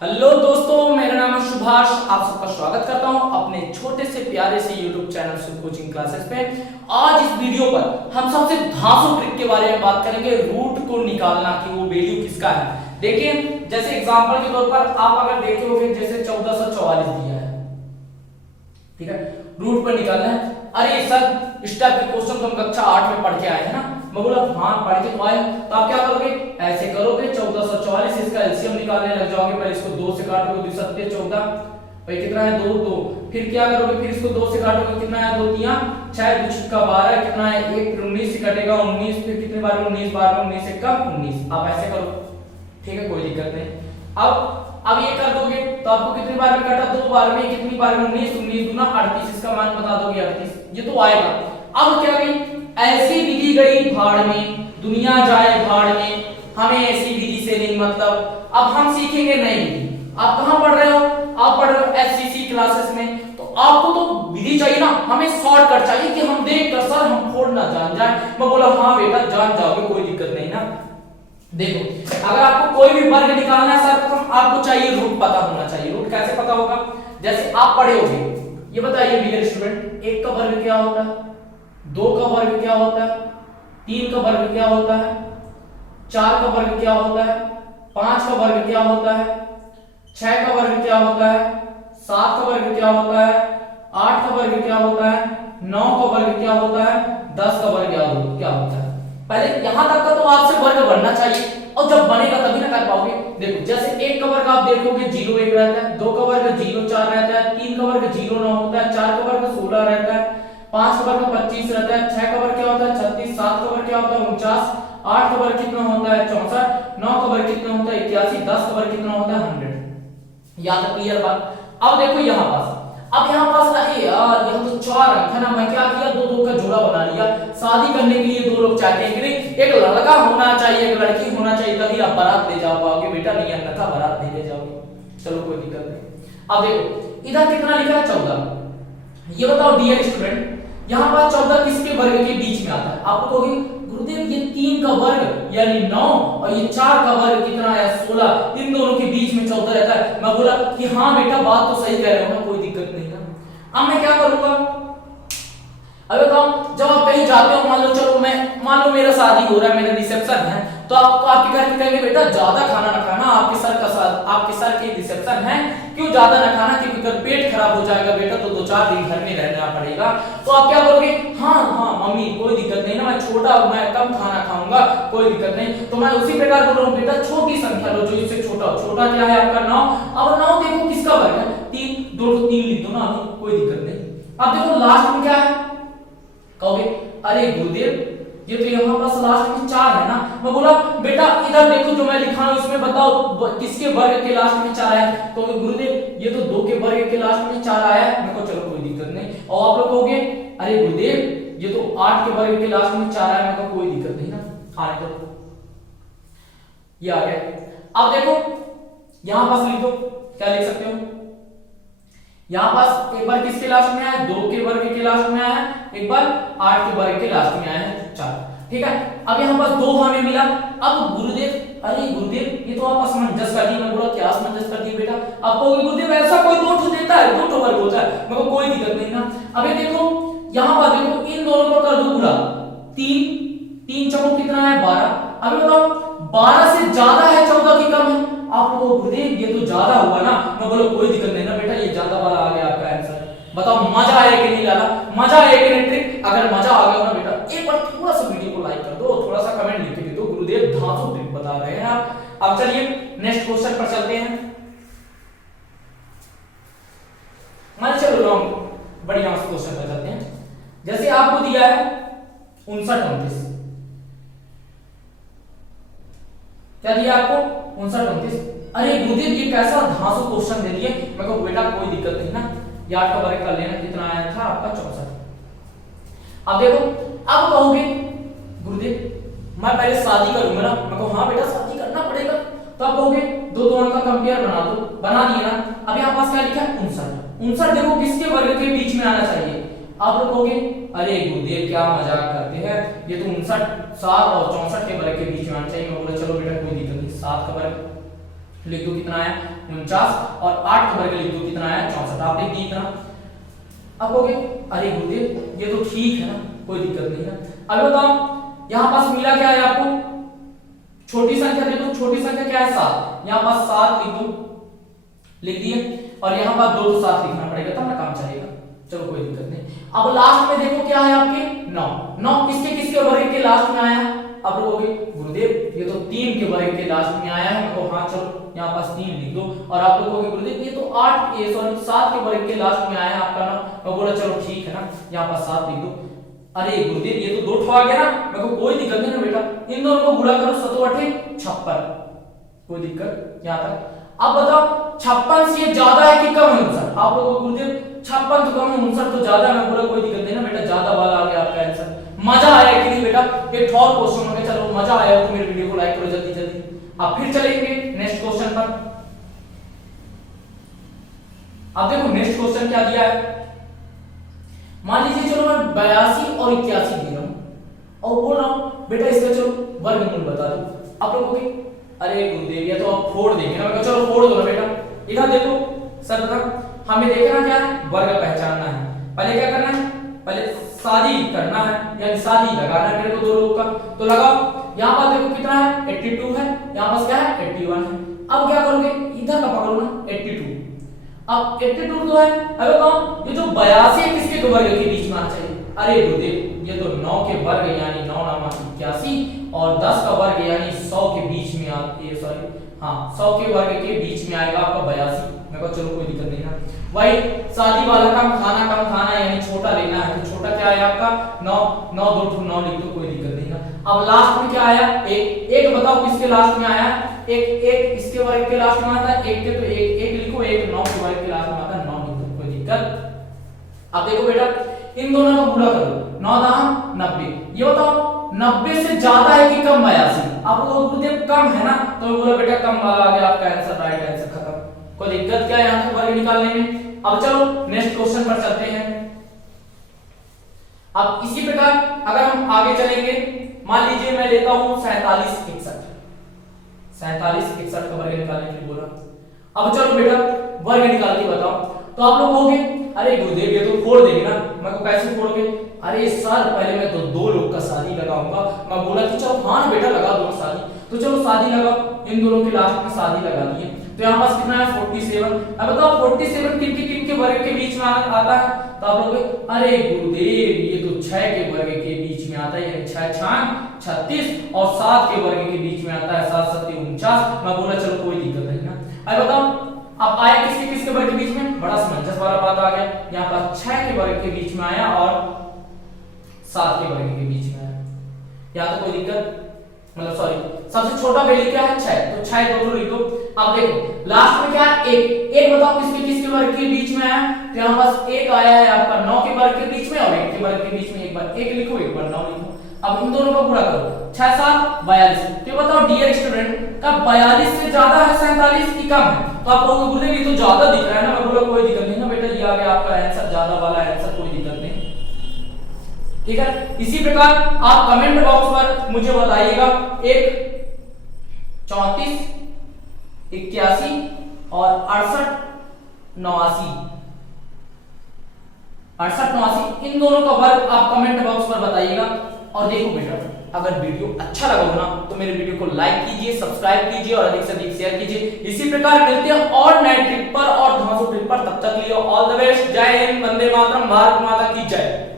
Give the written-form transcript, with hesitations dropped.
Hello दोस्तों, मेरा नाम है सुभाष। आप सबका स्वागत करता हूं अपने छोटे से प्यारे से YouTube चैनल सुध कोचिंग क्लासेस पे। आज इस वीडियो पर हम सबसे धांसू ट्रिक के बारे में बात करेंगे, रूट को निकालना कि वो वैल्यू किसका है। देखिए, जैसे एग्जांपल के तौर पर आप अगर देखोगे, जैसे 1444 दिया है, ठीक है, रूट पर निकालना है। अरे सर, इस टाइप के क्वेश्चन तो हम कक्षा 8 में पढ़ के आए हैं ना। मैं बोला हाँ पढ़ के तो आए, तो आप क्या करोगे, ऐसे करोगे 1444, इसका एलसीएम निकालने लग जाओगे। पहले इसको 2 से काटोगे, 2 7 14, भाई कितना है 2 2। फिर क्या करोगे, फिर इसको 2 से काटोगे, कितना है 2 3 6 2 6 12, कितना है 1 19 से कटेगा 19, फिर कितने बार में 19 बार में 19 से कम 19। आप ऐसे करो, ठीक है, कोई दिक्कत नहीं। अब ये कर दोगे तो आपको कितनी बार में कटा, 2 बार में, कितनी बार में 19 19 दूना 38, इसका मान बता दोगे 38, ये तो आएगा। अब क्या गई, ऐसी विधि गई भाड़ में, दुनिया जाए भाड़ में, हमें ऐसी विधि से नहीं मतलब। अब हम सीखेंगे नई विधि। आप कहां पढ़ रहे हो, आप पढ़ रहे हो एससीसी क्लासेस में, तो आपको तो विधि चाहिए ना, हमें शॉर्टकट चाहिए कि हम देख कर सर हम फोड़ना जान जाए। मैं बोला हाँ बेटा जान जाओगे, कोई दिक्कत नहीं ना। देखो, अगर आपको कोई भी वर्ग निकालना है सर, तो आपको चाहिए रूट पता होना चाहिए। रूट कैसे पता होगा, जैसे आप पढ़े होंगे, ये बताइए डियर स्टूडेंट, 1 का वर्ग क्या होता है, 2 का वर्ग क्या होता है, 3 का वर्ग क्या होता है, 4 का वर्ग क्या होता है, 5 का वर्ग क्या होता है, 6 का वर्ग क्या होता है, 7 का वर्ग क्या होता है, 8 का वर्ग क्या होता है, 9 का वर्ग क्या होता है, 10 का वर्ग क्या होता है। पहले यहां तक का तो आपसे वर्ग बनना चाहिए, और जब बनेगा तभी ना कर पाओगे। देखो, जैसे 1 का वर्ग आप देखोगे 0 1 रहता है, 2 का वर्ग 0 4 रहता है, 3 का वर्ग 0 9 होता है, 4 का वर्ग 16 रहता है, 5 का वर्ग 25 रहता है, 6 का वर्ग क्या होता है 36, 7 का वर्ग क्या होता है 49, 8 का वर्ग कितना होता है 64, 9 का वर्ग कितना होता है 81, 10 का वर्ग कितना होता है 100। या तो क्लियर बात। अब देखो यहां पास, अब यहां पास अरे यार यहां तो 4 अंक है ना, मैं क्या किया 2 2 का जोड़ा बना लिया। शादी करने के लिए 2 लोग चाहते हैं कि नहीं, एक लड़का होना चाहिए एक लड़की होना चाहिए, तभी आप बारात ले जा पाओगे बेटा, नहीं अन्यथा बारात नहीं ले जाओगे। चलो कोई दिक्कत नहीं। अब देखो इधर कितना लिखा है 14। ये बताओ डियर स्टूडेंट, यहां पास 14 किसके वर्ग के बीच में आता है। आप कहोगे गुरुदेव ये 3 का वर्ग यानी 9 और ये 4 का वर्ग कितना है 16, इन दोनों के बीच में 14 रहता है। मैं बोला कि हाँ बेटा बात तो सही कह रहे हो ना, कोई दिक्कत नहीं ना। अब मैं क्या करूंगा, अब बताओ जब आप कहीं जाते हो, मान लो मेरा शादी हो रहा है, मेरा रिसेप्शन है, तो आपके घर में कहेंगे बेटा ज्यादा खाना ना खाना, आपके सर की रिसेप्शन है, क्यों ज्यादा ना खाना, क्योंकि अगर पेट खराब हो जाएगा बेटा तो 2-4 दिन घर में रहना पड़ेगा। तो आप क्या करोगे, हाँ हाँ मम्मी कोई दिक्कत नहीं ना, मैं कम खाना खाऊंगा, कोई दिक्कत नहीं। तो मैं उसी प्रकार बोल रहा हूँ बेटा छोटी संख्या लो जो इससे छोटा हो। छोटा क्या है आपका 9। अब 9 देखो किसका वर्ग है 3, 2 तो 3 लिख दो ना, अभी कोई दिक्कत नहीं। अब देखो लास्ट में क्या है, कहोगे अरे गुरुदेव ये तो यहाँ पास लास्ट में 4 है ना। मैं बोला बेटा इधर देखो जो मैं लिखा हूं इसमें बताओ किसके वर्ग के लास्ट में 4 आया है। तो गुरुदेव ये तो 2 के वर्ग के लास्ट में 4 आया है। मैं को चलो कोई दिक्कत नहीं। और आप लोग कहोगे अरे गुरुदेव ये तो 8 के वर्ग के लास्ट में 4 आया है। मैं को कोई दिक्कत नहीं ना, आने दो, ये आ गया। अब देखो यहां पास लिख दो, क्या लिख सकते हो, यहां पास एक बार किसके लास्ट में आया 2 के वर्ग के लास्ट में आया, एक बार 8 के वर्ग के लास्ट में आया है 4, ठीक है। अब यहां पास 2 हमें मिला। अब गुरुदेव अरे गुरुदेव ये तो आप असमंजस कर दी। मैं बोला क्या असमंजस कर दी बेटा, आप कहोगे गुरुदेव ऐसा कोई 2 ठो देता है, 2 ठो वर्ग होता है। मैं को कोई दिक्कत नहीं ना। अब ये देखो यहां पर देखो इन दोनों को कर दो पूरा 3 3 चौको कितना है 12। अब बताओ 12 से ज्यादा है 14 की कम है। आप लोगों गुरुदेव ये तो ज्यादा हुआ ना। मैं बोलो कोई दिक्कत नहीं ना बेटा, ये ज्यादा वाला आ गया आपका आंसर। बताओ मजा आया कि नहीं लाला, मजा आया कि नहीं ट्रिक। अगर मजा आ गया ना बेटा एक बार थोड़ा सा वीडियो को लाइक कर दो, थोड़ा सा कमेंट लिख के दे दो, गुरुदेव धांसू ट्रिक बता रहे हैं आप। अब चलिए नेक्स्ट क्वेश्चन पर चलते हैं। मान चलो लॉन्ग बढ़िया क्वेश्चन पर चलते हैं। जैसे आपको दिया है 59 29, क्या दिया आपको 59 29। अरे गुरुदेव ये कैसा धांसू क्वेश्चन दे दिए। मैं को बेटा कोई दिक्कत नहीं ना, 8 का वर्ग कर लेना, कितना आया था आपका 64। अब देखो अब कहोगे गुरुदेव मैं पहले शादी करूंगा ना। मैं को हाँ बेटा शादी करना पड़ेगा। तो आप कहोगे 2 2 अंक का कंपेयर बना दो, बना दिए ना। अब यहां पास क्या लिखा है 59 59 देखो किसके वर्ग के बीच में आना चाहिए। आप लोग कहोगे अरे गुरुदेव क्या मजाक करते हैं, ये तो 59 7 और 64 के वर्ग के बीच में आना चाहिए। मैं बोला चलो बेटा कोई दिक्कत नहीं, 7 का वर्ग लिख दो कितना आया 49 और 8 के वर्ग लिख दो कितना आया 64। आप लिख दिए इतना। अब कहोगे अरे गुरुदेव ये तो ठीक है ना, कोई दिक्कत नहीं है। अब बताओ यहाँ पास मिला क्या है आपको, छोटी संख्या देखो, छोटी संख्या क्या है 7, यहाँ पास 7 लिख दो, लिख दिए। और यहाँ पास 2 तो 7 लिखना पड़ेगा तब ना काम चलेगा, चलो कोई दिक्कत नहीं। अब लास्ट में देखो क्या है आपके 9, 9 किसके किसके वर्ग के लास्ट में आया। अब लोगों गुरुदेव ये तो 3 के वर्ग के लास्ट में आया है, तो हाँ चलो यहाँ पास 3 लिख दो। और आप लोग कहोगे गुरुदेव ये तो 7 के वर्ग के लास्ट में आया है आपका नाम, मैं बोला चलो ठीक है ना, यहाँ पास 7 लिख दो। अरे गुरुदेव ये तो 2 ठो आ गया ना, मेरे को कोई दिक्कत नहीं ना बेटा, इन दोनों को गुणा करो 7 8 56, कोई दिक्कत यहाँ तक। अब बताओ 56 से ज्यादा है कि कम है 59। आप लोगों को गुरुदेव 56 तो कम है 59 तो ज्यादा है, मैं बोला कोई दिक्कत नहीं ना बेटा, ज्यादा वाला आ गया आपका आंसर। मजा आया कि नहीं बेटा, एक और क्वेश्चन हो गया, चलो मजा आया तो मेरे वीडियो को लाइक करो जल्दी जल्दी। अब फिर चलेंगे नेक्स्ट क्वेश्चन पर। अब देखो नेक्स्ट क्वेश्चन क्या दिया है, मान लीजिए चलो मैं 82 और 81 दे रहा हूं और बोल रहा हूं बेटा इसका चलो वर्गमूल बता दो। आप लोगों की अरे गुरुदेव ये तो आप फोड़ देंगे ना, मैं चलो फोड़ दो ना बेटा। इधर देखो सर बता हमें देखना क्या है, वर्ग पहचानना है। पहले क्या करना है, पहले शादी करना है, यानी शादी लगाना है मेरे को 2 लोग का, तो लगाओ। यहाँ पर देखो कितना है 82 है, यहाँ पास क्या है 81 है। अब क्या करोगे, इधर का पकड़ो ना 82। अब 82 तो है, अब बताओ ये जो 82 है किसके वर्ग के बीच में आना चाहिए। अरे गुरुदेव ये तो 9 के वर्ग यानी 9 9 81 और 10 का वर्ग यानी 100 के बीच में सॉरी हाँ 100 के वर्ग के बीच में आएगा आपका 82। मैं कहा चलो कोई दिक्कत नहीं ना, वही शादी वाला काम कम खाना यानी छोटा लेना है, तो छोटा क्या आया आपका 9 9 2 9 लिख दो, कोई दिक्कत नहीं ना। अब लास्ट में क्या आया एक बताओ किसके लास्ट में आया, एक इसके वर्ग के लास्ट में आता है, एक के तो एक लिखो, एक 9 के वर्ग के लास्ट में आता है 9 लिख दो, कोई दिक्कत। अब देखो बेटा इन दोनों का गुणा करो, 9 9 90। ये बताओ 90 से ज्यादा है कि कम 82। आप लोग गुरुदेव कम है ना, तो बोला बेटा कम वाला आ गया आपका आंसर, राइट आंसर खत्म, कोई दिक्कत क्या है यहां तक वर्ग निकालने में। अब चलो नेक्स्ट क्वेश्चन पर चलते हैं। अब इसी प्रकार अगर हम आगे चलेंगे, मान लीजिए मैं लेता हूं 47 61 का वर्ग निकालने के लिए बोला। अब चलो बेटा वर्ग निकाल के बताओ, तो आप लोग कहोगे अरे गुरुदेव ये तो फोड़ देंगे ना, मैं को कैसे फोड़ोगे। अरे सर पहले मैं तो 2 लोग का शादी लगाऊंगा, मैं बोला कि चलो हाँ बेटा लगा दो शादी, तो चलो शादी लगाओ, इन दोनों के लास्ट में शादी लगा दिए। तो यहाँ पास कितना है 47। अब बताओ 47 किन के वर्ग के बीच में आता है, तो आप लोग अरे गुरुदेव ये तो 6 के वर्ग के बीच में आता है, यानी 6 6 36 और 7 के वर्ग के बीच में आता है 7 7 49। मैं बोला चलो कोई दिक्कत नहीं ना। अब बताओ अब आया किसके वर्ग के बीच में, बड़ा समंजस वाला बात आ गया, यहाँ पर 6 के वर्ग के बीच में आया और 7 के वर्ग के बीच में आया, यहाँ तो कोई दिक्कत मतलब सॉरी सबसे छोटा वैल्यू क्या है 6, तो 6 दोनों लिख दो। अब देखो लास्ट में क्या है एक बताओ किसके वर्ग के बीच में आया, तो यहाँ पास एक आया है आपका 9 के वर्ग के बीच में और 1 के वर्ग के बीच में, एक बार 1 लिखो एक बार 9 लिखो। अब इन दोनों को पूरा करो 6 7 42। तो बताओ डियर स्टूडेंट का 42 से ज्यादा है 47 की कम है, तो आप लोगों को बोलेंगे ये तो ज्यादा दिख रहा है ना, मैं बोला कोई दिक्कत नहीं ना बेटा, ये आ गया आपका आंसर ज्यादा वाला आंसर, कोई दिक्कत नहीं, ठीक है। इसी प्रकार आप कमेंट बॉक्स पर मुझे बताइएगा एक 34 81 और 68 89 इन दोनों का वर्ग आप कमेंट बॉक्स पर बताइएगा। और देखो बेटा अगर वीडियो अच्छा लगा हो ना तो मेरे वीडियो को लाइक कीजिए, सब्सक्राइब कीजिए और अधिक से अधिक शेयर कीजिए। इसी प्रकार मिलते हैं और नए ट्रिक पर और धमासू ट्रिक पर, तब तक के लिए ऑल द बेस्ट, जय हिंद, वंदे मातरम, भारत माता की जय।